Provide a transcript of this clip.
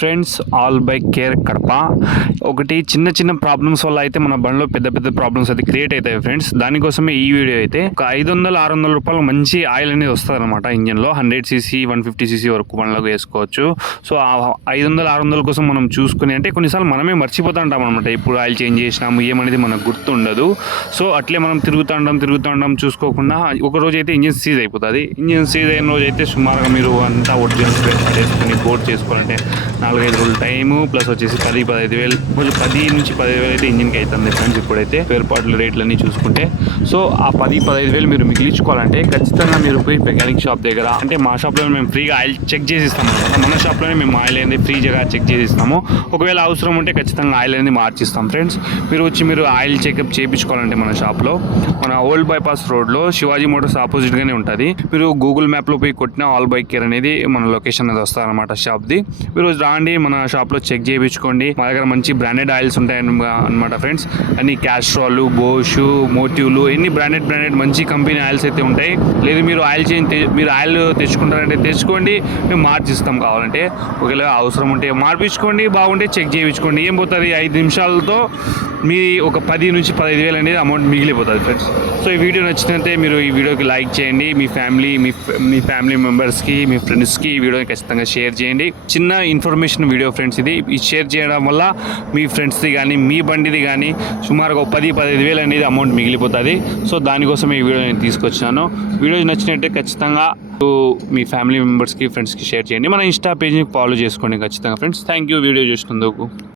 Friends all bike care Kadapa. ఒకటి చిన్న చిన్న ప్రాబ్లమ్స్ వల్ల అయితే మన బండిలో పెద్ద పెద్ద ప్రాబ్లమ్స్ అయితే క్రియేట్ అవుతాయి ఫ్రెండ్స్. దానికోసమే ఈ వీడియో అయితే ఒక 500-600 రూపాయలు మంచి ఆయిల్ అనేది వస్తుంది అనమాట ఇంజన్లో. 100cc 150cc వరకు బండ్లకు వేసుకోవచ్చు. సో ఆ 500-600 కోసం మనం చూసుకుని అంటే కొన్నిసార్లు మనమే మర్చిపోతూ ఉంటాం అనమాట. ఇప్పుడు ఆయిల్ చేంజ్ చేసినాము ఏమనేది మనకు గుర్తుండదు. సో అట్లే మనం తిరుగుతుంటాం చూసుకోకుండా ఒక రోజు అయితే ఇంజిన్ సీజ్ అయిపోతుంది. ఇంజిన్ సీజ్ అయిన రోజు అయితే సుమారుగా మీరు అంతా ఒరిజినల్ స్పేర్ పడేసుకొని బోర్డ్ చేసుకోవాలంటే 4-5 రోజులు టైము ప్లస్ వచ్చేసి 10-15 వేలు, కొంచెం 10 నుంచి 15 వేలు అయితే ఇంజిన్కి అవుతుంది ఫ్రెండ్స్. ఇప్పుడైతే స్పేర్ పార్ట్ల రేట్లన్నీ చూసుకుంటే సో ఆ 10-15 వేలు మీరు మిగిలించుకోవాలంటే ఖచ్చితంగా మీరు పోయి మెకానిక్ షాప్ దగ్గర, అంటే మా షాప్లో మేము ఫ్రీగా ఆయిల్ చెక్ చేసి ఇస్తాము అనమాట. మన షాప్లోనే మేము ఆయిల్ అనేది ఫ్రీగా చెక్ చేసి ఇస్తాము. ఒకవేళ అవసరం ఉంటే ఖచ్చితంగా ఆయిల్ అనేది మార్చిస్తాం ఫ్రెండ్స్. మీరు ఆయిల్ చెకప్ చేయించుకోవాలంటే మన షాప్లో మన ఓల్డ్ బైపాస్ రోడ్లో శివాజీ మోటార్స్ ఆపోజిట్గానే ఉంటుంది. మీరు గూగుల్ మ్యాప్లో పోయి కొట్టిన ఆల్ బైక్ కేర్ అనేది మన లొకేషన్ అనేది వస్తారనమాట షాప్ది. మీరు రాండి మన షాప్లో చెక్ చేయించుకోండి. మా దగ్గర మంచి బ్రాండెడ్ ఆయిల్స్ ఉంటాయి అనమాట ఫ్రెండ్స్. అన్ని క్యాస్ట్రాల్, బోష్, మోటివ్లు ఎన్ని బ్రాండెడ్ మంచి కంపెనీ ఆయిల్స్ అయితే ఉంటాయి. లేదు మీరు ఆయిల్ తెచ్చుకుంటారంటే తెచ్చుకోండి, మేము మార్చిస్తాం కావాలంటే. ఒకవేళ అవసరం ఉంటే మార్పించుకోండి, బాగుంటే చెక్ చేయించుకోండి. ఏం పోతుంది 5 నిమిషాలతో మీ ఒక 10 నుంచి 15 వేలు అనేది అమౌంట్ మిగిలిపోతుంది ఫ్రెండ్స్. సో ఈ వీడియో నచ్చినట్లయితే మీరు ఈ వీడియోకి లైక్ చేయండి. మీ ఫ్యామిలీ మెంబర్స్కి, మీ ఫ్రెండ్స్కి ఈ వీడియోని ఖచ్చితంగా షేర్ చేయండి. చిన్న ఇన్ఫర్మేషన్ వీడియో ఫ్రెండ్స్. ఇది షేర్ చేయడం వల్ల మీ ఫ్రెండ్స్ది కానీ మీ బండిది కానీ సుమారుగా 10-15 వేలు అనేది అమౌంట్ మిగిలిపోతుంది. సో దానికోసం ఈ వీడియో నేను తీసుకొచ్చాను. వీడియో నచ్చినట్టే ఖచ్చితంగా మీ ఫ్యామిలీ మెంబర్స్కి, ఫ్రెండ్స్కి షేర్ చేయండి. మన ఇన్స్టా పేజ్ని ఫాలో చేసుకోండి ఖచ్చితంగా ఫ్రెండ్స్. థ్యాంక్ యూ వీడియో చూసినందుకు.